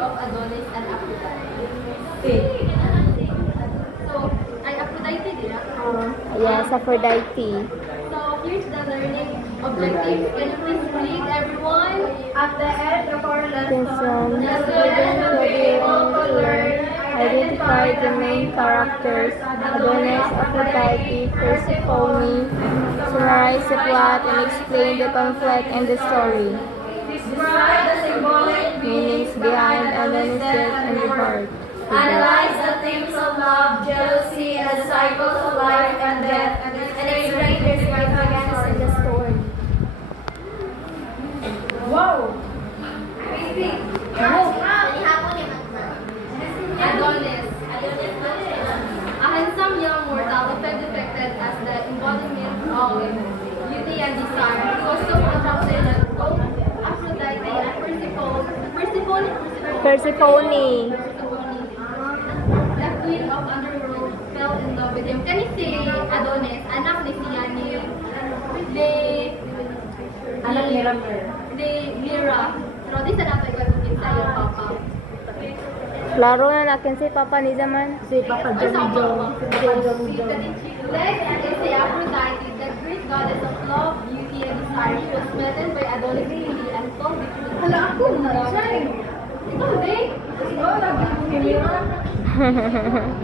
of Adonis and Aphrodite. So, ay Aphrodite din Yes, Aphrodite. So, here's the learning objectives. Can you please read everyone? At the end of our lesson, the students will be able to learn, Identify the main characters, Adonis, Aphrodite, Persephone, summarize the plot and explain the conflict and the story. describe the symbolic Meanings behind Adonis' death and rebirth. analyze the themes of love, jealousy, and the cycles of life and death, and explain the significance in the story. Wow! Adonis. A handsome young mortal, depicted as the embodiment of beauty and desire, he was so attracted that both Aphrodite and Persephone, the queen of underworld, fell in love with him. Can you say Adonis, anak ni siya ni Mira. Pero di sa nato ikatukin sa iyong papa. Klaro na nakin si Papa ni Zaman. Si Papa Jojo. Next is the Aphrodite, the Greek goddess of love, beauty, and desire. She was smitten by Adonis and told the truth. Hala ako, nag-shine. Ikaw, Day.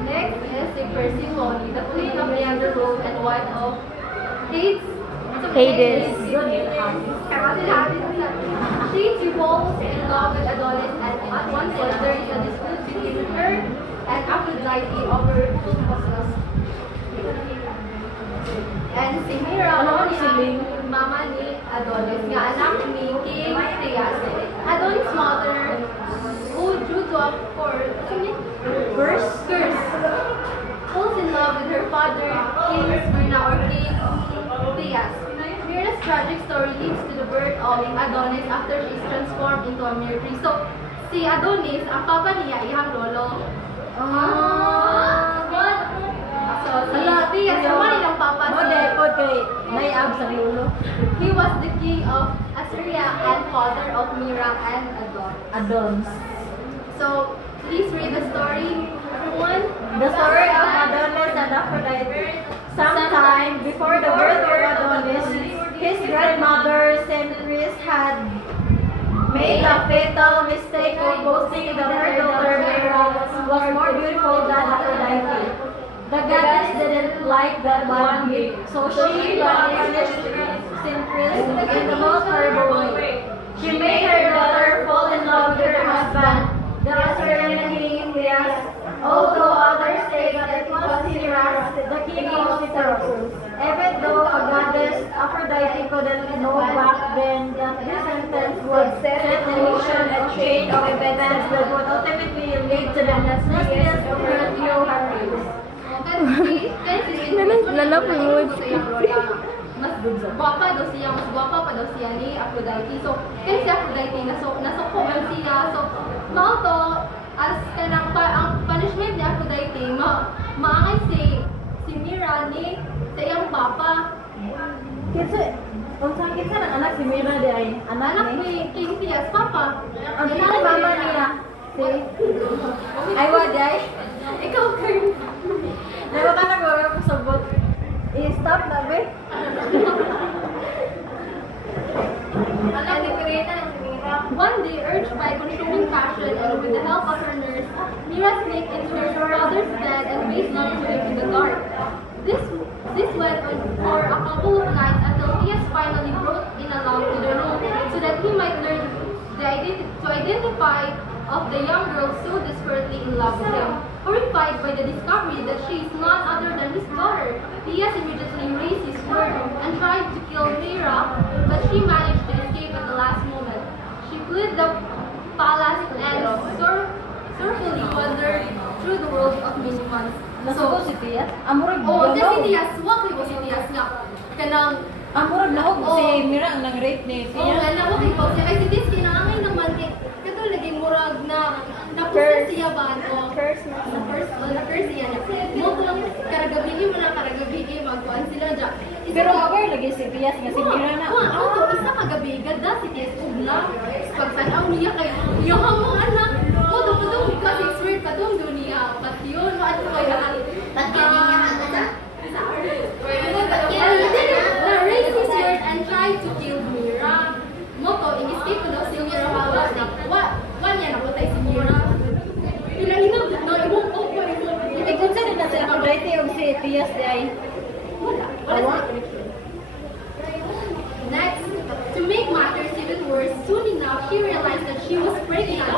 Next is the Persephone, the queen of the underworld and wife of Hades. She falls in love with Adonis, and at one point there is a dispute between her and Aphrodite over who was lost. And si Mira, mama ni Adonis, nga anak ni King Theas. Adonis' mother, who due to a curse, falls in love with her father, King Smyrna or King Theas. Mira's tragic story leads to the birth of Adonis after she is transformed into a mere tree. So, si Adonis, ang papa niya, iyang lolo. So, si Theas, naman ilang papa he was the king of Assyria and father of Mira and Adonis. So, please read the story, everyone. The story of Adonis and Aphrodite. Sometime before the birth of Adonis, his grandmother Centris had made a fatal mistake of boasting that her daughter Mira was more beautiful than Aphrodite. The goddess didn't like that one bit, so she punished Centris in the most horrible way. She made her daughter fall in love with her husband, the Assyrian king Theas, although others say that it was Hera, the king of Cyprus. Even though a goddess, Aphrodite couldn't know back then that this sentence would set in motion a chain of events that would ultimately lead to the justice of her true happiness. Mas guwapa daw siya, mas guwapa pa daw siya ni Aphrodite. So, kaya si Aphrodite, nasuko man siya. So, mao to, as kanang ang punishment ni Aphrodite, maangay si Mira ni sa iyang papa. Kung saan kinsa ng anak si Mira di ay Anak ni King Theas, papa. ang kinsa mama niya si ay waday. Ikaw kayo. Diba ka nagawa ko sabot? I-stop na ba? One day, urged by consuming passion and with the help of her nurse, Mira sneaked into her father's bed and faced into him in the dark. This went on for a couple of nights until Theas finally brought in a lamp to the room so that he might learn to identify of the young girl so desperately in love with him. Horrified by the discovery that she is none other than his daughter, Theas immediately raised his sword and tried to kill Mira, but she managed to escape at the last moment. She fled the palace and sorrowfully wandered through the world of many months. Nasuko si Theas? Amurag Kasi si Theas, wag ko si Theas nga. Kanang amurag na si Mira ang nang-rape ni Oo, Theas. nga na, wag ko siya. Kasi si Theas kinangangay naman kay katong naging murag na napusa siya ba? Curse na. Na-curse siya na. Mo ko lang karagabi magkuhan sila dyan. Pero aware lagi si Theas nga si Mira na. Ako to, isa kagabi, ganda si Theas ugla. Pagtanaw niya kay, yung hamong anak, Tiyas di ay. Wala sa connection. Next, to make matters even worse, soon enough she realized that she was pregnant.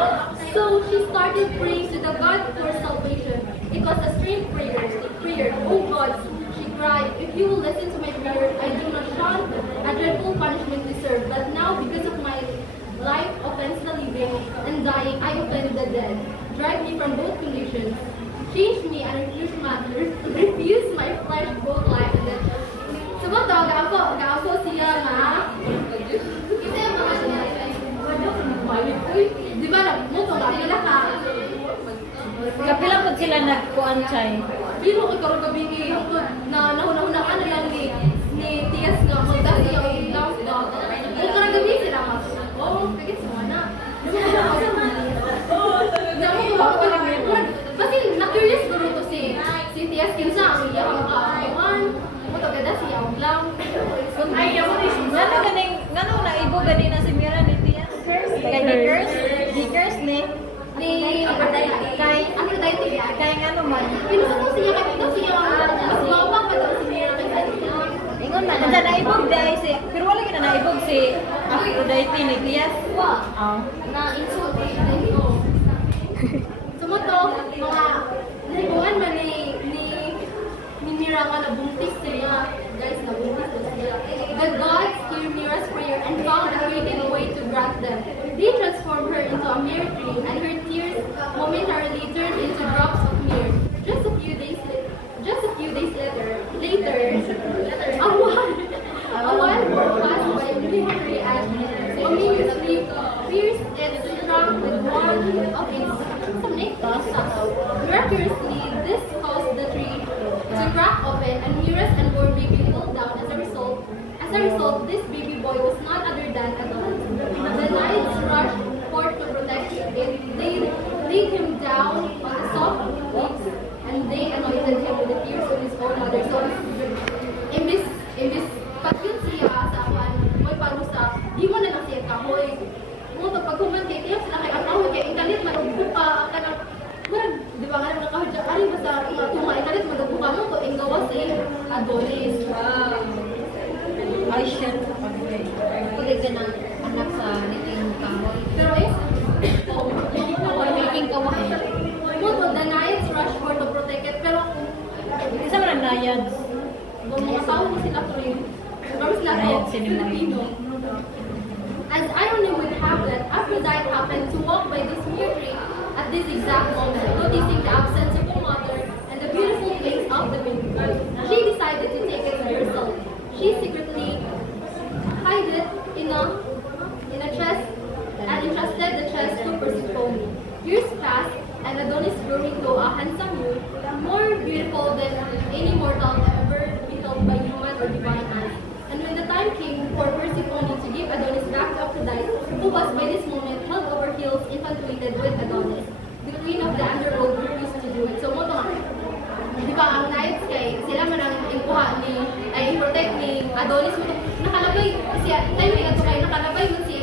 So she started praying to the God for salvation. It was a strange prayer. Oh God, she cried, if you will listen to my prayer, I do not shun a dreadful punishment deserved. But now, because of my life offends the living and dying, I offend the dead. Drive me from both conditions. Change me and refuse my flesh both life and death. Sebab tau gak siya ma. Kita yang di ba mo to ba nila ka. Kapila po sila nagkuan chay. Bino ko karon gabi hangtod na nahuna ano lang ni Tias nga magda siya og lang daw. O karon gabi sila mas. Oh, pagit sa mana. Kasi na-curious ko rin to si Tias kinsa ang iyang kaaman. Mo to gada siya og lang. Ngano na ibo ganina si Mira ni Tiyas? Kay Dickers ni kay ngano man. Pinusuto siya kapito siya mas bawang pa daw si Mira kay Ingon man na naibog dai si pero wala gyud na naibog si Aphrodite ni Tiyas. Wow. Na insult ko. Sumoto mga naibuan man ni Mira nga nabuntis siya. Guys, nabuntis siya. The gods hear Mira's prayer and found a creative way to grant them. They transformed her into a myrrh tree, and her tears momentarily turned into drops of myrrh. Just a few days later, a wild boar passed by Mary and immediately pierced its trunk with one of its tusks. Miraculously, this caused the tree to crack open, and Mira's unborn baby fell down. As a result, this baby boy was none other than Adonis. The knights rushed forth to protect him. They laid him down on the soft leaves, and they anointed him with the tears of his own mother. So, imbis pag yun siya sa awan, mo'y parusa, di mo na lang siya kahoy. Mo to pag humanti, tiyak sila kay akahoy, kaya ikalit magbuka, kanang, di ba nga naman nakahadya, ari basta tunga, ikalit magbuka mo to, ingawa si Adonis. Ay shit. Pwede ka ng anak sa niting kahoy. Pero making kawain. Mo to, the knights rush for to protect it, pero Isa man ang Naiads. mga tao mo sila ko rin. Pero sila Naiads ko, cinema. Filipino. As irony would have it, Aphrodite happened to walk by this myrrh tree at this exact moment, noticing the absence of her mother and the beautiful face of the baby boy. She decided to take it to herself. She secretly hid it in a chest and entrusted the chest to Persephone. Years passed, and Adonis grew into a handsome youth, more beautiful than any mortal ever beheld by human or divine eyes. And when the time came for Persephone to give Adonis back to Aphrodite, who was by this moment held over heels infatuated with Adonis, the queen of the underworld refused to do it. So mo to di ba ang knights kay sila man ang ikuha ay protect ni Adonis mo nakalabay si timing ato kay nakalabay mo si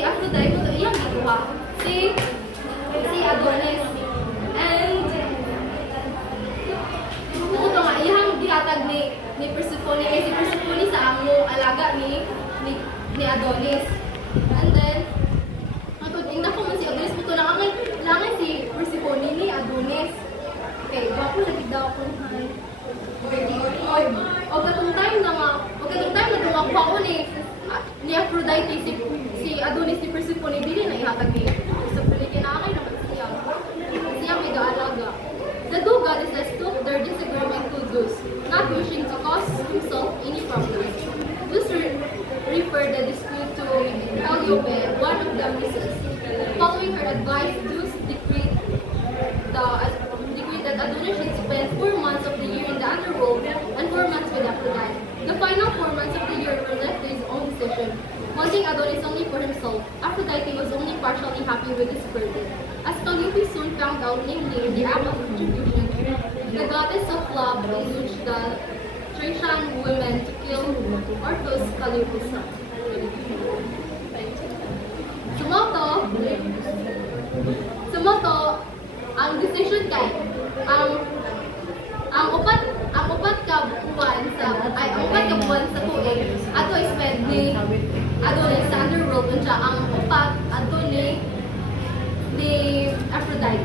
Aphrodite mo to iyang gikuha si Adonis and mo to nga iyang gihatag ni Persephone kay si Persephone sa amo alaga ni Adonis and then ingna ko man si Adonis mo to langan si Persephone ni Adonis. Okay, ako lagi daw ako o katong time na tumakbo ako ni Aphrodite si Adonis ni Persephone dili na ihatag ni sa kinaakay naman siya may gaalaga. The two goddesses took their disagreement to Zeus, not wishing to cause himself any problems. Zeus referred the dispute to Calliope, one of the muses. Following her advice, Zeus decreed that Adonis should spend 4 months of the year in the underworld and 4 months with Aphrodite. The final 4 months of the year were left to his own decision, wanting Adonis only for himself. Aphrodite was only partially happy with his verdict. As Calliope soon found out, namely in the act of retribution, the goddess of love engaged the Thracian women to kill Orcus, Calliope's son. Sumoto, ang decision kay ang Adonis sa underworld unsa ang upat Adonis ni Aphrodite.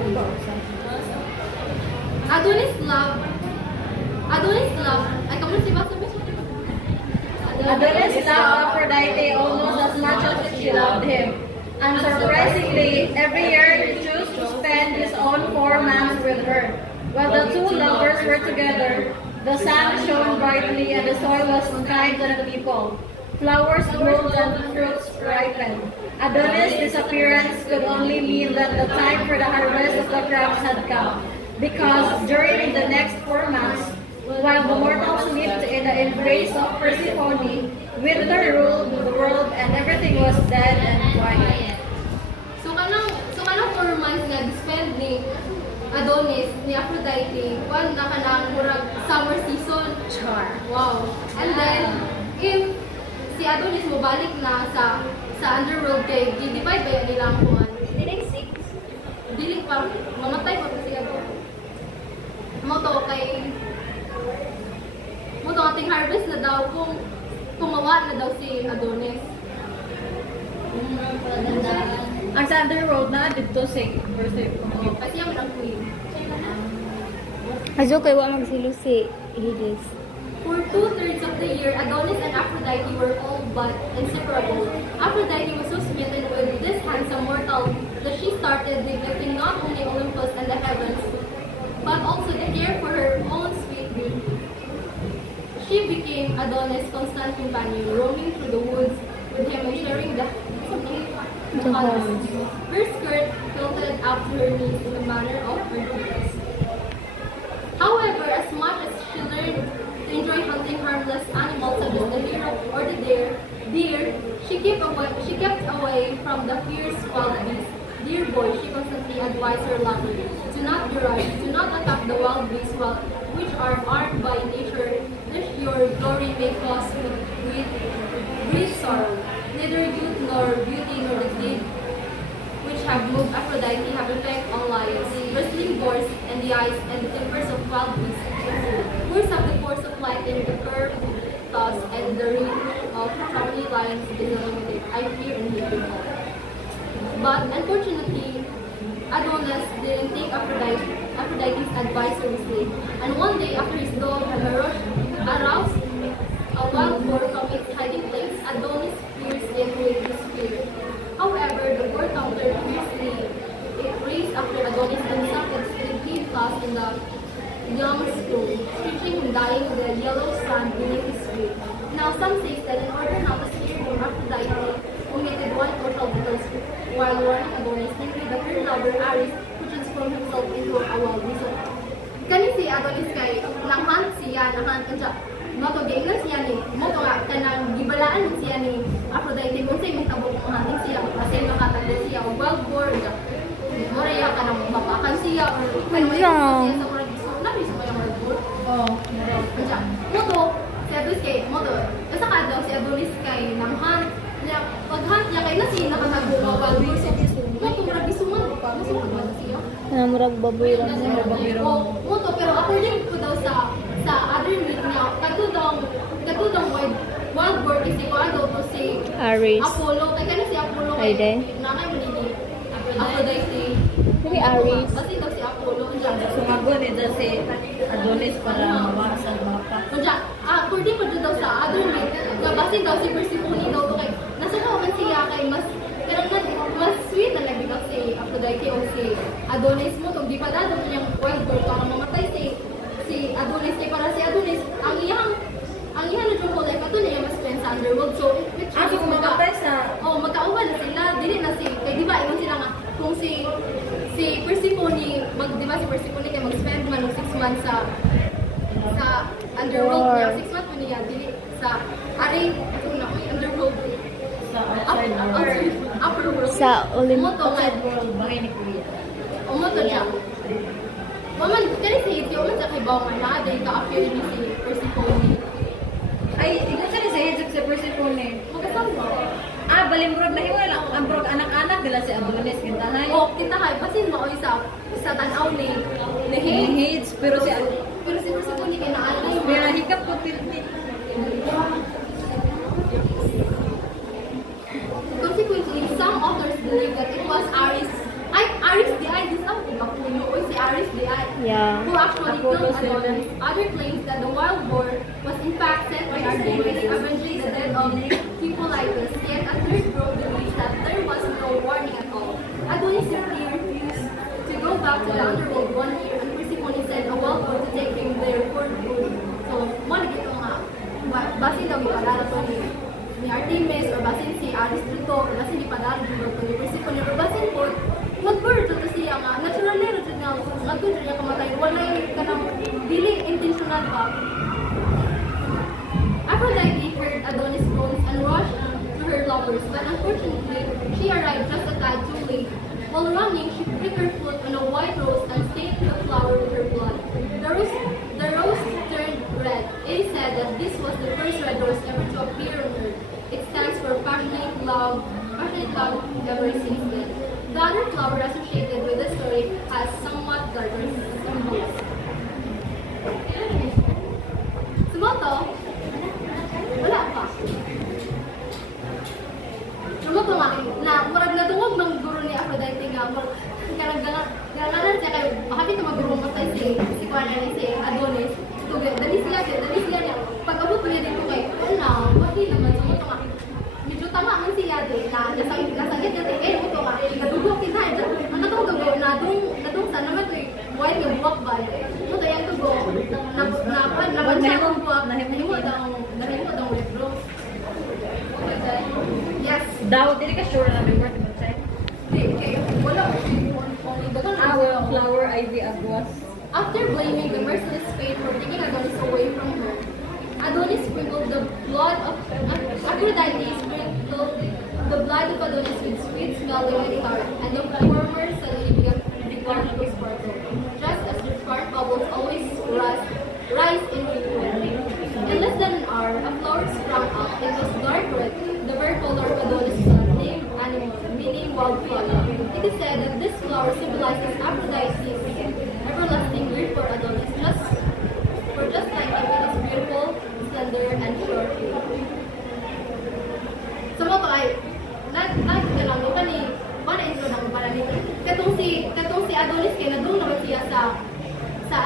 Adonis love ay kamu si basa Adonis loved Aphrodite almost as much as she loved him. Unsurprisingly, every year he chose to spend his own 4 months with her. While the two lovers were together, the sun shone brightly and the soil was kind to the people. Flowers bloomed and fruits ripened. Adonis' disappearance could only mean that the time for the harvest of the crops had come, because during the next 4 months, while the mortals lived in the embrace of Persephone, winter ruled the world and everything was dead and quiet. So kanang 4 months nga spend ni Adonis ni Aphrodite kuan na kanang murag summer season. Char. Wow. And then if si Adonis mo balik na sa underworld kay gi-divide ba nila ang kuan? Dili pa mamatay pa kasi Adonis. Mo to ating harvest na daw kung tumawa na daw si Adonis. Ang sa underworld na dito si Persephone. Kasi yung ang queen. Azo kay wa magsilo si Hades. For 2/3 of the year, Adonis and Aphrodite were all but inseparable. Aphrodite was so smitten with this handsome mortal that she started neglecting not only Olympus and the heavens, but also the care for her own sweet beauty. She became Adonis' constant companion, roaming through the woods with him and sharing the house. Her skirt tilted up to her knees in the manner of her dress. However, as much as she learned to enjoy hunting harmless animals such as the hero or the deer, she kept away from the fierce wild beasts. Dear boy, she constantly advised her lover, do not be rash, do not attack the wild beasts which are armed by nature, lest your glory may cause with great sorrow. Neither youth nor beauty nor the deed which have moved Aphrodite have effect on lions, bristling boars, and the eyes and the tempers of wild beasts. Words have the force of lightning, the curved thoughts, and the reach of tawny lions is unlimited. I fear and hate you all. But unfortunately, Adonis didn't take Aphrodite's advice seriously, and one day after his dog aroused a wild boar from its hiding place, Adonis pierced it with his spear. However, the boar countered fiercely. It raced after Adonis and sucked its deep claws in the young skull, stretching him dying in the yellow sand beneath his feet. Now some say that in order not to scare him, Aphrodite omitted one crucial detail while warning Adonis, namely that her lover Ares would transform himself into a wild beast. Kani si Adonis kay nang-hunt siya, Moto gingnan siya ni moto nga kanang gibalaan siya ni Aphrodite kung say mahitabo kung hunting siya kasi makatagda siya o wild boar mura ya kanang mapakan siya or siya sa murag gusto na rin sa wild boar moto si Adonis kay moto basta ka daw si Adonis kay nang hunt niya pag-hunt niya kay nasi nakatago ng wild boar moto murag gisuman masukad ba siya Murag baboy lang. moto pero according to daw sa other myth niya, katudong wild boar kasi ko daw to si Ares. Apollo. Kaya si Apollo Ay, kay de? nanay mo ni Aphrodite. Dili Ares. Kasi daw si Apollo. Sumago ni si Adonis para mawala sa baka. According ko daw sa other myth, basin daw si Persephone daw to kay nasa man siya kay mas sweet na lagi daw si Aphrodite o si Adonis mo. Kung di pa daw niyang wild boar para mamatay si Adonis kay para si Adonis ang iyang na yung life ato niya mas spend sa underworld so which is magkauban na sila dili na si kay di ba ingon sila nga kung si Persephone di ba si Persephone kay mag-spend man og 6 months sa underworld niya 6 months man niya dili sa underworld upper world Sa Olympus. World bahay ni Kuya. Umoto siya. Maman, kaya si Hades, yung sa kay Bawman na, dahil ka-appear ni si Persephone. Ay, ikaw sa Hades sa Persephone. Magkasama. Balimurag na hiwala lang. Ang brog anak-anak nila si Adonis. Kintahay. Kintahay. Basin mo sa tanaw ni Hades. Pero si Persephone kay naalay. Pero hikap ko pilit. Yeah. who actually killed Adonis. Other claims that the wild boar was in fact sent by Artemis, avenging the death of Hippolytus. Yet a third group believes that there was no warning at all. Adonis simply refused to go back to the underworld one year, and Persephone sent a wild boar to take him there for food. So, mo na dito nga, basin daw ipadala to ni Artemis, or basin si Aristotle, or basin ipadala dito ni Persephone, or basin po, mag-bird to siya nga, natural na rin niya, mag-bird niya kamatay, wala yung kanang dili intentional pa. Aphrodite heard Adonis' groans and rushed to her lovers, but unfortunately, she arrived just a tad too late. While running, she pricked her foot on a white rose and stained the flower with her blood. The rose turned red. It is said that this was the first red rose ever to appear on earth. It stands for passionate love ever since then. The other flower associated with the story has somewhat darker symbols. Sumoto, wala pa. Sumoto nga, na murag natungog ng guro ni Aphrodite nga, ganganan siya kayo, bakit ito maguro matay si Adonis. Dali sila niya, pag-abot niya dito kay, wala naman, sumoto nga. Medyo tama man siya din, na nasagit niya, ito nga, nadugok kita, ang natong dugo, nadung sa naman ito white yung buwak ba, ito yung dugo, nabansa akong buwak, nahimot ang red rose. Yes. Daw, dili ka sure na may word mo tayo? Wala ko siya. Flower ivy agwas. After blaming the merciless fate for taking Adonis away from her, Adonis sprinkled the blood of Aphrodite sprinkled the blood of Adonis with sweet-smelling nectar, and the former suddenly began to sparkle, just as the spark bubbles always rise in liquid. In less than an hour, a flower sprang up. It was dark red, the very color of Adonis' blood, named animal, meaning wildflower. It is said that this flower symbolizes Aphrodite's everlasting grief for Adonis, just like it is beautiful, slender, and short. So mo ay nagkanang ko ni para intro nang para ni katong si Adonis kay nadung naman siya sa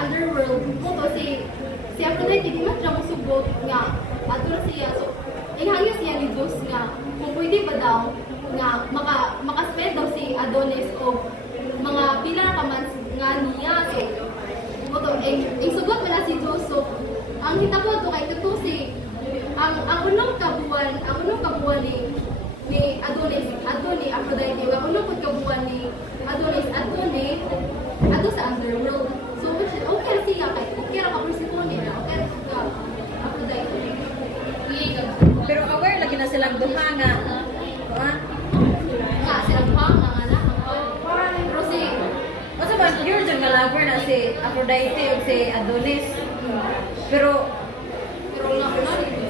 underworld mo to si Aphrodite di man siya musugot nga ato siya so ihangyo siya ni Zeus nga kung pwede ba daw nga maka-spend daw si Adonis o mga pila na kamans nga niya so mo to sugot man na si Zeus so ang hitabo to kay katong si ang unang kabuan ni Adonis Aphrodite ang unang kabuan ni Adonis ato sa underworld so which is okay siya kay okay ra ka Persephone na okay ka Aphrodite Pero aware lagi na silang duha nga. silang duha nga na pero si Asa ba you're the lover na si Aphrodite ug si Adonis. Pero nga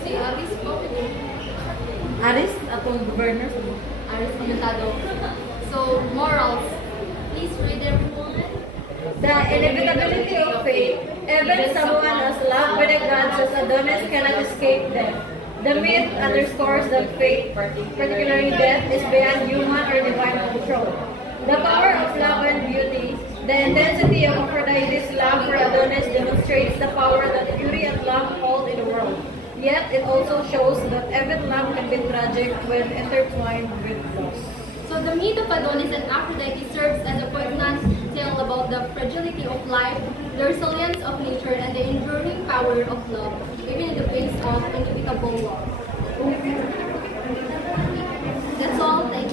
si Aris po Aris atong governor. Aris komentado so morals please read everyone. The inevitability of fate, even someone as loved by the gods as Adonis cannot escape death. The myth underscores that fate, particularly death, is beyond human or divine control. The power of love and beauty, the intensity of Aphrodite's love for Adonis demonstrates the power that beauty and love hold in the world. Yet, it also shows that even love can be tragic when intertwined with loss. So the myth of Adonis and Aphrodite serves as a poignant tale about the fragility of life, the resilience of nature, and the enduring power of love, even in the face of inevitable loss. That's all. Thank you.